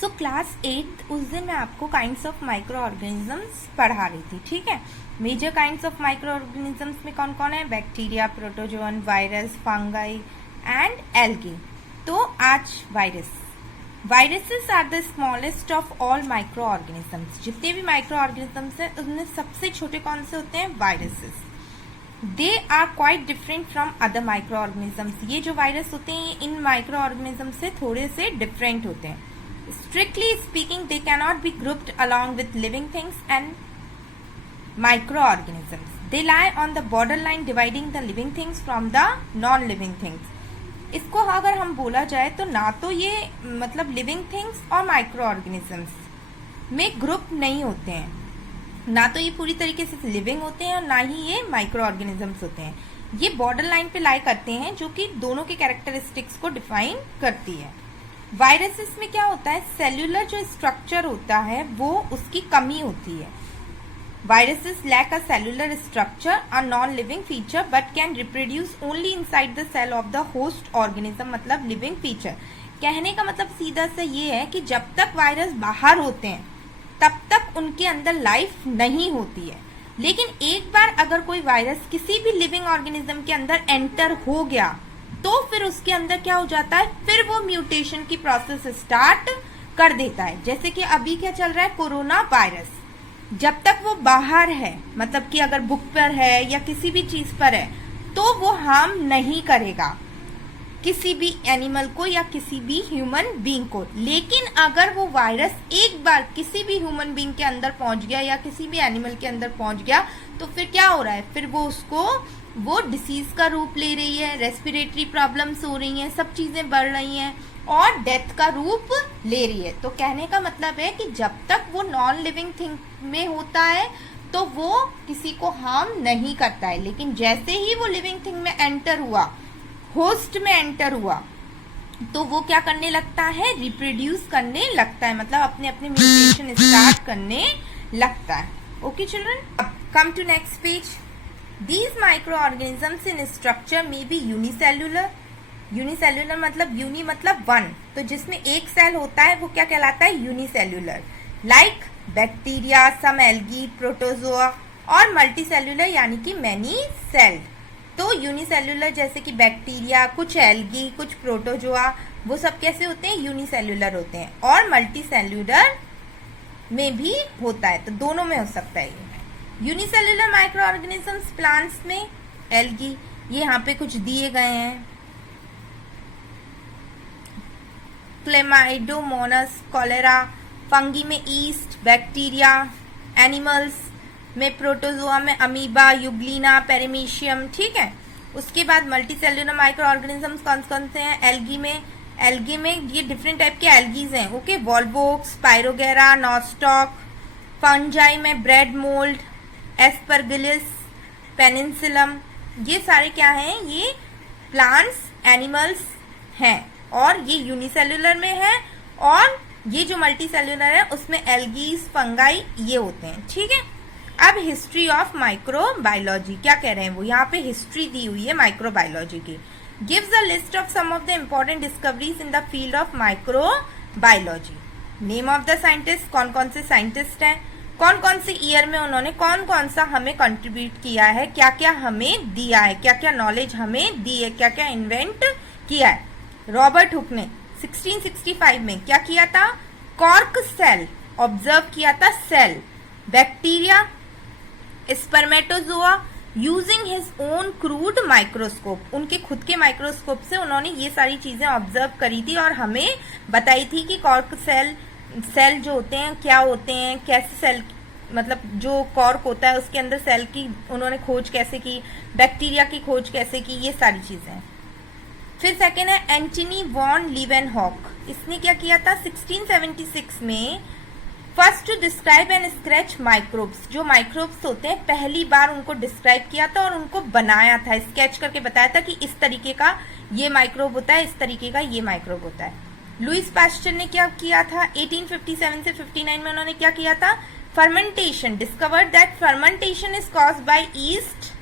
So class 8 उस दिन मैं आपको काइंड्स ऑफ माइक्रो ऑर्गेनिजम्स पढ़ा रही थी, ठीक है। Major kinds of micro organisms में कौन कौन है? Bacteria, protozoan, virus, fungi and algae. तो आज viruses are the smallest of all micro organisms. जितने भी माइक्रो ऑर्गेनिजम्स हैं उनमें सबसे छोटे कौन से होते हैं? Viruses. They are quite different from other micro organisms. ये जो वायरस होते हैं इन माइक्रो ऑर्गेनिजम से थोड़े से डिफरेंट होते हैं। Strictly speaking, they cannot be grouped along with living things and microorganisms. They lie on the borderline dividing the living things from the non-living things. इसको अगर हम बोला जाए तो ना तो ये मतलब लिविंग थिंग्स और माइक्रो ऑर्गेनिजम्स में ग्रुप नहीं होते हैं, ना तो ये पूरी तरीके से लिविंग होते हैं और ना ही ये माइक्रो ऑर्गेनिजम्स होते हैं। ये बॉर्डर लाइन पे लाई करते हैं जो कि दोनों के कैरेक्टरिस्टिक्स को डिफाइन करती है। वायरसेस में क्या होता है? सेल्यूलर जो स्ट्रक्चर होता है वो उसकी कमी होती है। Viruses lack a cellular structure, a non living feature but can reproduce only inside the cell of the host organism, मतलब लिविंग फीचर। कहने का मतलब सीधा सा ये है कि जब तक वायरस बाहर होते हैं तब तक उनके अंदर लाइफ नहीं होती है, लेकिन एक बार अगर कोई वायरस किसी भी लिविंग ऑर्गेनिज्म के अंदर एंटर हो गया तो फिर उसके अंदर क्या हो जाता है? फिर वो म्यूटेशन की प्रोसेस स्टार्ट कर देता है। जैसे कि अभी क्या चल रहा है? Corona virus. जब तक वो बाहर है, मतलब कि अगर बुक पर है या किसी भी चीज पर है, तो वो हार्म नहीं करेगा किसी भी एनिमल को या किसी भी ह्यूमन बीइंग को। लेकिन अगर वो वायरस एक बार किसी भी ह्यूमन बीइंग के अंदर पहुंच गया या किसी भी एनिमल के अंदर पहुंच गया तो फिर क्या हो रहा है? फिर वो डिसीज का रूप ले रही है, रेस्पिरेटरी प्रॉब्लम्स हो रही हैं, सब चीजें बढ़ रही हैं और डेथ का रूप ले रही है। तो कहने का मतलब है कि जब तक वो नॉन लिविंग थिंग में होता है तो वो किसी को हार्म नहीं करता है, लेकिन जैसे ही वो लिविंग थिंग में एंटर हुआ, होस्ट में एंटर हुआ, तो वो क्या करने लगता है? रिप्रोड्यूस करने लगता है, मतलब अपने अपने म्यूटेशन स्टार्ट करने लगता है। ओके चिल्ड्रन, अब come to next page. These microorganisms in structure may be unicellular. Unicellular मतलब यूनि मतलब वन, तो जिसमें एक सेल होता है वो क्या कहलाता है? यूनिसेल्यूलर। लाइक बैक्टीरिया, सम एल्गी, प्रोटोजोआ, और मल्टीसेल्यूलर यानी कि मैनी सेल्ड। तो यूनिसेल्यूलर जैसे कि बैक्टीरिया, कुछ एल्गी, कुछ प्रोटोजोआ, वो सब कैसे होते हैं? यूनिसेल्यूलर होते हैं। और मल्टीसेल्यूलर में भी होता है, तो दोनों में हो सकता है। यूनिसेल्युलर माइक्रो ऑर्गेनिजम्स प्लांट्स में एल्गी, ये यहाँ पे कुछ दिए गए हैं। क्लेमाइडोमोनास, कॉलेरा, फंगी में ईस्ट, बैक्टीरिया, एनिमल्स में प्रोटोजोआ में अमीबा, युग्लिना, पेरिमीशियम, ठीक है। उसके बाद मल्टीसेल्युलर माइक्रो ऑर्गेनिजम्स कौन कौन से हैं? एल्गी में ये डिफरेंट टाइप के एल्गीज हैं, ओके। वॉल्वोक्स, पायरोगेरा, नॉस्टॉक। फंजाई में ब्रेड मोल्ड, एस्परगिलिस, पेनिनसिलम, ये सारे क्या हैं? ये प्लांट्स, एनिमल्स हैं और ये यूनिसेल्युलर में है। और ये जो मल्टीसेल्युलर है उसमें एल्गीज, फंगाई ये होते हैं, ठीक है। अब हिस्ट्री ऑफ माइक्रोबायोलॉजी क्या कह रहे हैं वो? यहाँ पे हिस्ट्री दी हुई है माइक्रोबायोलॉजी की। Gives a list of some of the important discoveries in the field of microbiology. Name of the scientist, कौन कौन से साइंटिस्ट हैं, कौन कौन से ईयर में उन्होंने कौन कौन सा हमें कंट्रीब्यूट किया है, क्या क्या हमें दिया है, क्या क्या नॉलेज हमें दी है, क्या क्या इन्वेंट किया है। रॉबर्ट हुक ने 1665 में क्या किया था? कॉर्क सेल ऑब्जर्व किया था, cell. Bacteria, spermatozoa, using his own crude microscope, उनके खुद के माइक्रोस्कोप से उन्होंने ये सारी चीजें ऑब्जर्व करी थी और हमें बताई थी कि कॉर्क सेल जो होते हैं क्या होते हैं, कैसे सेल, मतलब जो कॉर्क होता है उसके अंदर सेल की उन्होंने खोज कैसे की, बैक्टीरिया की खोज कैसे की, ये सारी चीजें। फिर सेकेंड है एंटनी वॉन लीवेनहॉक। इसने क्या किया था? 1676 में first to describe and sketch microbes, जो माइक्रोब्स होते हैं पहली बार उनको डिस्क्राइब किया था और उनको बनाया था, स्केच करके बताया था कि इस तरीके का ये माइक्रोब होता है, इस तरीके का ये माइक्रोब होता है। लुइस पास्चर ने क्या किया था? 1857 से 59 में उन्होंने क्या किया था? Fermentation, discovered that fermentation is caused bye east,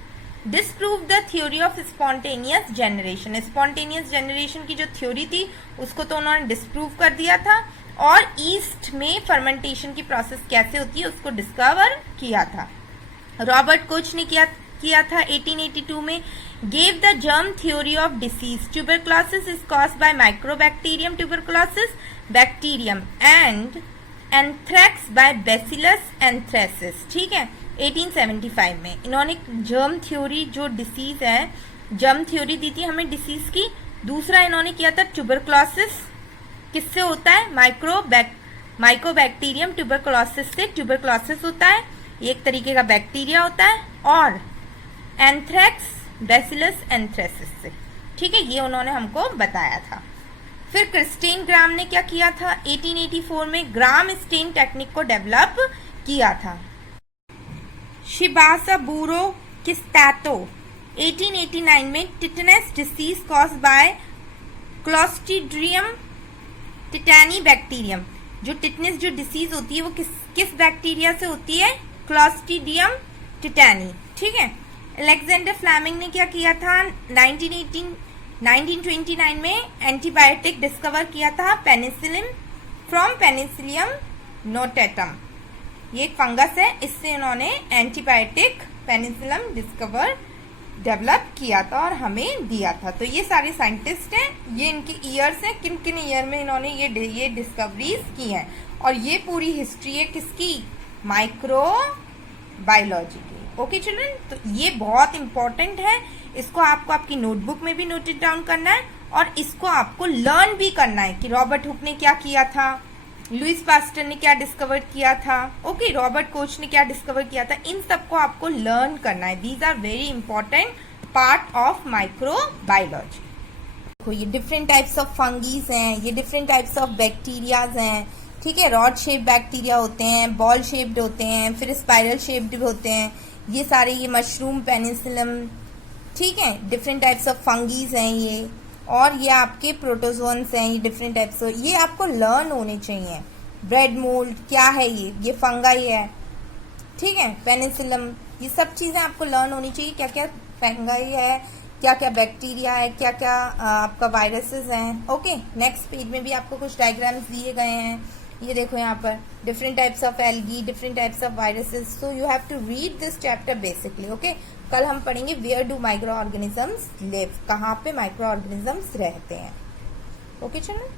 disprove the theory of spontaneous generation. Spontaneous generation की जो थ्योरी थी उसको तो उन्होंने डिसप्रूव कर दिया था। और ईस्ट में फर्मेंटेशन की प्रोसेस कैसे होती है उसको डिस्कवर किया था। रॉबर्ट कोच ने किया था 1882 में। Gave the germ theory of disease. Tuberculosis is caused by mycobacterium tuberculosis bacterium and anthrax by bacillus anthracis. ठीक है, 1875 में इन्होंने जर्म थ्योरी, जो डिसीज है, जर्म थ्योरी दी थी हमें डिसीज की। दूसरा इन्होंने किया था ट्यूबरक्लोसिस किससे होता है, माइकोबैक्टीरियम ट्यूबरक्लोसिस से ट्यूबरक्लोसिस होता है, एक तरीके का बैक्टीरिया होता है, और एंथ्रेक्स बैसिलस एंथ्रेसिस से। ठीक है, ये उन्होंने हमको बताया था। फिर क्रिस्टीन ग्राम ने क्या किया था, 1884 में ग्राम स्टेन टेक्निक को डेवलप किया था। शिबासा बूरो किस्तातो 1889 में tetanus disease caused by clostridium tetani bacterium. जो टिटनस जो डिसीज होती है वो किस बैक्टीरिया से होती है, क्लोस्ट्रीडियम टिटानी। ठीक है, अलेक्जेंडर फ्लेमिंग ने क्या किया था, 1929 में एंटीबायोटिक डिस्कवर किया था, पेनिसिलिन फ्रॉम पेनिसिलियम नोटेटम। ये एक फंगस है, इससे इन्होंने एंटीबायोटिक पेनिसिलिन डेवलप किया था और हमें दिया था। तो ये सारे साइंटिस्ट हैं, ये इनके ईयर्स हैं, किन किन ईयर में इन्होंने ये डिस्कवरीज की हैं। और ये पूरी हिस्ट्री है किसकी, माइक्रोबायोलॉजी की। ओके चिल्ड्रन, तो ये बहुत इंपॉर्टेंट है, इसको आपको आपकी नोटबुक में भी नोटेड डाउन करना है और इसको आपको लर्न भी करना है कि रॉबर्ट हुक ने क्या किया था, लुइस पास्टर ने क्या डिस्कवर किया था, ओके, रॉबर्ट कोच ने क्या डिस्कवर किया था, इन सबको आपको लर्न करना है। These are very important part of microbiology. देखो ये डिफरेंट टाइप्स ऑफ फंगीज हैं, ये डिफरेंट टाइप्स ऑफ बैक्टीरियाज हैं। ठीक है, रॉड शेप बैक्टीरिया होते हैं, बॉल शेप्ड होते हैं, फिर स्पाइरल शेप्ड होते हैं, ये सारे, ये मशरूम, पेनिसिलियम। ठीक है, डिफरेंट टाइप्स ऑफ फंगीज हैं ये, और ये आपके प्रोटोजोन्स हैं, ये डिफरेंट टाइप्स ऑफ, ये आपको लर्न होने चाहिए। ब्रेड मोल्ड क्या है, ये फंगाई है। ठीक है, पेनिसिलियम, ये सब चीजें आपको लर्न होनी चाहिए, क्या क्या फंगाई है, क्या क्या बैक्टीरिया है, क्या क्या आपका वायरसेस हैं। ओके, नेक्स्ट पेज में भी आपको कुछ डायग्राम्स दिए गए हैं, ये देखो यहाँ पर different types of algae, different types of viruses. So you have to read this chapter basically. Okay, कल हम पढ़ेंगे where do micro organisms live, कहाँ पे माइक्रो ऑर्गेनिजम्स रहते हैं। ओके चलो।